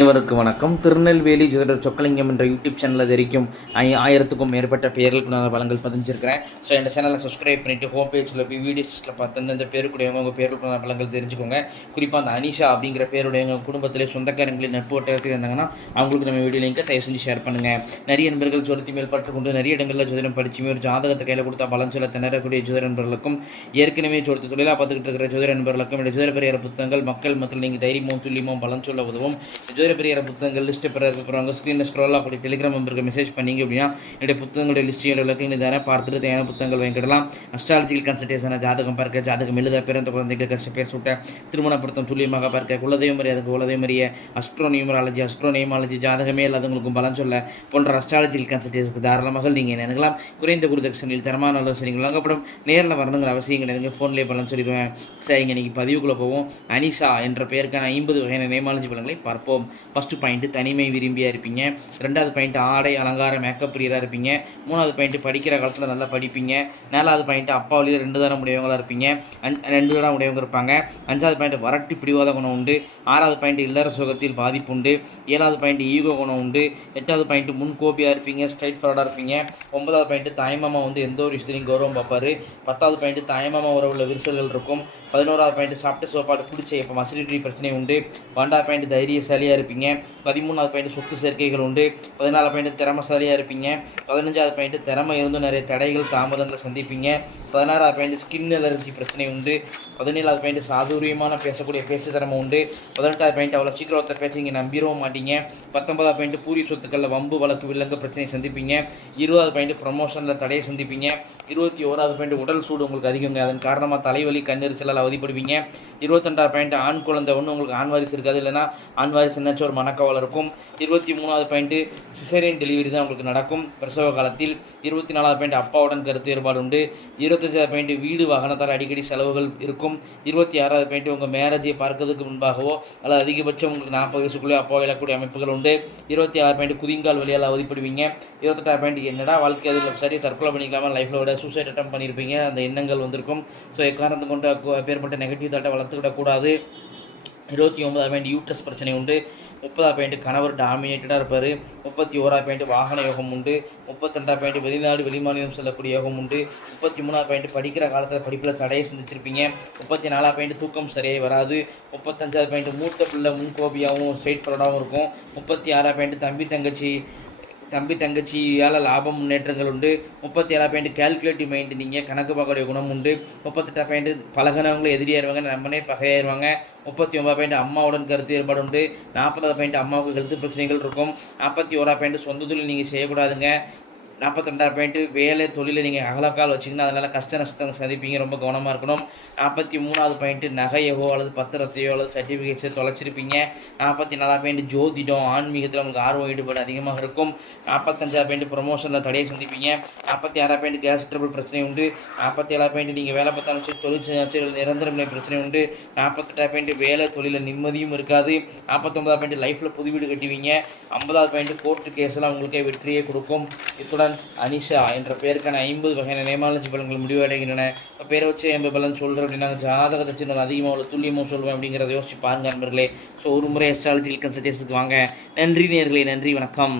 அனைவருக்கு வணக்கம். திருநெல்வேலி ஜோதிடர் சொக்கலிங்கம் என்ற யூடியூப் சேனலில் தெரிக்கும் ஐ- ஆயிரத்துக்கும் மேற்பட்ட பேர்களுக்கு நான் வளங்கள் பதிஞ்சிருக்கிறேன். ஸோ இந்த சேனலை சப்ஸ்கிரைப் பண்ணிட்டு ஹோம் பேஜில் போய் வீடியோஸில் பார்த்து அந்தந்த பேருக்குடையவங்க உங்கள் பேருக்கு நான் வளங்கள் தெரிஞ்சுக்கோங்க. குறிப்பாக அந்த அனிஷா அப்படிங்கிற பேருடையவங்க குடும்பத்திலே சொந்தக்காரங்களின் நட்பு இருந்தாங்கன்னா அவங்களுக்கு நம்ம வீடியோ லிங்கை தயவு செஞ்சு ஷேர் பண்ணுங்கள் நிறைய நண்பர்கள் சொலுத்தி மேல் பற்றுக்கொண்டு நிறைய இடங்களில் ஜோதிடம் படிச்சுமே ஒரு ஜாதகத்தை கையில் கொடுத்தா பலன் சொல்ல திணறக்கூடிய ஜோதிட நண்பர்களுக்கும் ஏற்கனவே ஜோதிட தொழிலாக பார்த்துக்கிட்டு இருக்கிற ஜோதிட நண்பர்களுக்கும் இந்த ஜோதிட பெரியார புத்தகங்கள் மக்கள் மக்கள் நீங்கள் தைரியமும் துல்லியமும் பலன் சொல்ல உதவும். ஜோதிட பெரிய புத்தகங்கள் லிஸ்ட் பெற இருக்கிறவங்க ஸ்க்ரீனில் ஸ்க்ரோலாக அப்படி டெலிகிராம் நம்பருக்கு மெசேஜ் பண்ணீங்க அப்படின்னா என்னுடைய புத்தகங்களுடைய லிஸ்ட் விளக்கு தானே பார்த்துட்டு தேவையான புத்தகங்கள் வாங்கிடலாம் அஸ்ட்ராலஜிக்கல் கன்சல்டேஷனாக ஜாதகம் பார்க்க ஜாதகம் எழுத பிறந்த குழந்தைகள் கஷ்ட பேர் சுட்ட திருமண பொருத்தம் துல்லியமாக பார்க்க குலதெய்வ முறை அதுக்கு குலதெய்வ முறைய அஸ்ட்ரோ நியூமராலஜி அஸ்ட்ரோ நியூமாலஜி ஜாதகமே இல்லாதவங்களுக்கும் பலன் சொல்ல போன்ற அஸ்ட்ராலஜிக்கல் கன்சல்டேஷனுக்கு தாராளமாக நீங்கள் நினைக்கலாம் குறைந்த குருதட்சணையில் தரமான ஆலோசனைகள் வழங்கப்படும். நேரில் வரணுங்கிற அவசியம் கிடையாதுங்க ஃபோன்லேயே பலன் சொல்லிடுவேன். சரிங்க இன்னைக்கு பதிவுக்குள்ளே போவோம். அனிஷா என்ற பெயருக்கான ஐம்பது வகையான நேமாலஜி பலன்களை பார்ப்போம். ஃபஸ்ட்டு பாயிண்ட்டு தனிமை விரும்பியாக இருப்பீங்க. ரெண்டாவது பாயிண்ட் ஆடை அலங்கார மேக்கப் பிரியராக இருப்பீங்க. மூணாவது பாயிண்ட் படிக்கிற காலத்தில் நல்லா படிப்பீங்க. நாலாவது பாயிண்ட் அப்பா வழியில் ரெண்டு தரம் உடையவங்களாக இருப்பீங்க. அஞ்சு ரெண்டு தரம் உடையவங்க இருப்பாங்க. அஞ்சாவது பாயிண்ட் வரட்டு பிடிவாத குணம் உண்டு. ஆறாவது பாயிண்ட் இல்லற சுகத்தில் பாதிப்பு உண்டு. ஏழாவது பாயிண்ட் ஈகோ குணம் உண்டு. எட்டாவது பாயிண்ட் முன்கோபியாக இருப்பீங்க. ஸ்ட்ரைட் ஃபார்வர்டாக இருப்பீங்க. ஒன்பதாவது பாயிண்ட் தாய்மாமா வந்து எந்த ஒரு விஷயத்துலையும் கௌரவம் பார்ப்பாரு. பத்தாவது பாயிண்ட் தாய்மாமா உறவுள்ள விரிசல்கள் இருக்கும். பதினோராவது பாயிண்ட் சாப்பிட்டு சோப்பாடு பிடிச்ச இப்போ அசிடிட்டி பிரச்சனை உண்டு. பன்னெண்டாவது பாயிண்ட் தைரியசாலியாக இருப்பீங்க. பதிமூணாவது பாயிண்ட் சொத்து சேர்க்கைகள் உண்டு. பதினாலு பாயிண்ட் திறமசாலியாக இருப்பீங்க. பதினஞ்சாவது பாயிண்ட் திறமை இருந்தும் நிறைய தடைகள் தாமதங்களை சந்திப்பீங்க. பதினாறாவது பாயிண்ட் ஸ்கின் அலர்ஜி பிரச்சனை உண்டு. பதினேழாவது பாயிண்ட் சாதுரியமான பேசக்கூடிய பேச்சு திறமை உண்டு. பதினெட்டாவது பாயிண்ட் அவ்வளோ சீக்கிரம் ஒருத்தர் பேச்சு இங்கே நம்பிடவும் மாட்டீங்க. பத்தொன்பதாவது பாயிண்ட் பூரிய சொத்துக்களில் வம்பு வழக்கு வில்லங்க பிரச்சனையை சந்திப்பீங்க. இருபதாவது பாயிண்ட் ப்ரொமோஷனில் தடையை சந்திப்பீங்க. இருபத்தி ஓராவது பாயிண்ட் உடல் சூடு உங்களுக்கு அதிகங்க. அதன் காரணமாக தலைவலி கண்ணெரிச்சலால் அவதிப்படுவீங்க. இருபத்தெண்டாவது பாயிண்ட் ஆண் குழந்தை ஒன்று உங்களுக்கு ஆண் வாரிசு இருக்காது இல்லைன்னா ஆண் வாரிசு என்னாச்சும் ஒரு மனக்கவலை இருக்கும். இருபத்தி மூணாவது பாயிண்ட் சிசேரியன் டெலிவரி தான் உங்களுக்கு நடக்கும் பிரசவ காலத்தில். இருபத்தி நாலாவது பாயிண்ட் அப்பாவுடன் கருத்து வேறுபாடு உண்டு. இருபத்தஞ்சாவது பாயிண்ட் வீடு வாகனத்தால் அடிக்கடி செலவுகள் இருக்கும். இருபத்தி ஆறாவது பாயிண்ட் உங்கள் மேரேஜை பார்க்கறதுக்கு முன்பாகவோ அல்லது அதிகபட்சம் உங்களுக்கு நாற்பது வயசுக்குள்ளே அப்பா இழக்கூடிய அமைப்புகள் உண்டு. இருபத்தி ஆறு பாயிண்ட் குதிங்கால் வழியால் அவதிப்படுவீங்க. இருபத்தெட்டாவது பாயிண்ட் என்னடா வாழ்க்கை அதில் சரி தற்கொலை பண்ணிக்கலாமா லைஃப்பில் விட சூசைட் அட்டம் பண்ணியிருப்பீங்க அந்த எண்ணங்கள் வந்திருக்கும். ஸோ எக்காரணத்து கொண்டு அக்கு- நெகட்டிவ் தாட்டை வளர்த்துக்கிடக்கூடாது இருபத்தி ஒன்பதாம் பாயிண்ட் யூட்ரஸ் பிரச்சனை உண்டு. முப்பதாம் பாயிண்ட் கணவர் டாமினேட்டடாக இருப்பார். முப்பத்தி ஓராம் பாயிண்ட் வாகன யோகம் உண்டு. முப்பத்திரெண்டாம் பாயிண்ட் வெளிநாடு வெளிமாநிலம் செல்லக்கூடிய யோகம் உண்டு. முப்பத்தி மூணாம் பாயிண்ட் படிக்கிற காலத்தில் படிப்பில் தடையை சந்திச்சிருப்பீங்க. முப்பத்தி நாலாம் பாயிண்ட் தூக்கம் சரியாக வராது. முப்பத்தஞ்சாவது பாயிண்ட் மூத்த பிள்ளை முன்கோபியாகவும் ஸ்ட்ரெயிட் ஃபார்வர்டாகவும் இருக்கும். முப்பத்தி ஆறாம் பாயிண்ட் தம்பி தங்கச்சி தம்பி தங்கச்சியால் லாபம் முன்னேற்றங்கள் உண்டு. முப்பத்தி ஏழா பாயிண்ட் கேல்குலேட்டிவ் மைண்டு நீங்கள் கணக்கு பார்க்கக்கூடிய குணம் உண்டு. முப்பத்தெட்டா பாயிண்ட் பழகினவங்களும் எதிரியாயிருவாங்க நம்மனே பகையாயிருவாங்க முப்பத்தி ஒன்பது பாயிண்ட் அம்மாவுடன் கருத்து வேறுபாடு உண்டு. நாற்பதாவது பாயிண்ட் அம்மாவுக்கு கருத்து பிரச்சனைகள் இருக்கும். நாற்பத்தி ஓரா பாயிண்ட் சொந்த தொழில் நீங்கள் செய்யக்கூடாதுங்க. நாற்பத்தி ரெண்டாயிரம் பாயிண்ட்டு வேலை தொழிலை நீங்கள் அகலக்கால் வச்சிங்கன்னா அதனால் கஷ்ட நஷ்டங்கள் சந்திப்பீங்க ரொம்ப கவனமாக இருக்கணும். நாற்பத்தி மூணாவது பாயிண்ட்டு நகையவோ அல்லது பத்திரத்தையோ அல்லது சர்டிஃபிகேட்ஸோ தொலைச்சிருப்பீங்க. நாற்பத்தி நாலாம் பாயிண்ட் ஜோதிடம் ஆன்மீகத்தில் உங்களுக்கு ஆர்வம் ஈடுபாடு அதிகமாக இருக்கும். நாற்பத்தஞ்சாயிரம் பாயிண்ட் ப்ரொமோஷனில் தடையை சந்திப்பீங்க. நாற்பத்தி ஆறாம் பாயிண்ட் கேஸ் ட்ரபிள் பிரச்சனை உண்டு. நாற்பத்தி ஏழாம் பாயிண்ட் நீங்கள் வேலை பார்த்தாலும் சரி தொழில் செஞ்சாலும் நிரந்தர நிலை பிரச்சனை உண்டு. நாற்பத்தெட்டாம் பாயிண்ட் வேலை தொழிலில் நிம்மதியும் இருக்காது. நாற்பத்தொம்பதாம் பாயிண்ட் லைஃப்பில் புது வீடு கட்டுவீங்க. ஐம்பதாவது பாயிண்ட் கோர்ட்டு கேஸ்லாம் உங்களுக்கே வெற்றியை கொடுக்கும். இத்துடன் அனிஷா என்ற பெயருக்கான ஐம்பது வகையான நேமாலஜி பலன்கள் முடிவடைகின்றன. இப்போ பேரை வச்சு ஐம்பது பலன் சொல்கிறேன் அப்படின்னா ஜாதகத்தை வச்சு நான் அதிகமாக உள்ள துல்லியமாக சொல்வேன் அப்படிங்கிறத யோசிச்சு பாருங்க நண்பர்களே. ஸோ ஒரு முறை எஸ்ட்ராலஜிக்கல் கன்சல்டேஷனுக்கு வாங்க. நன்றி நேர்களே நன்றி வணக்கம்.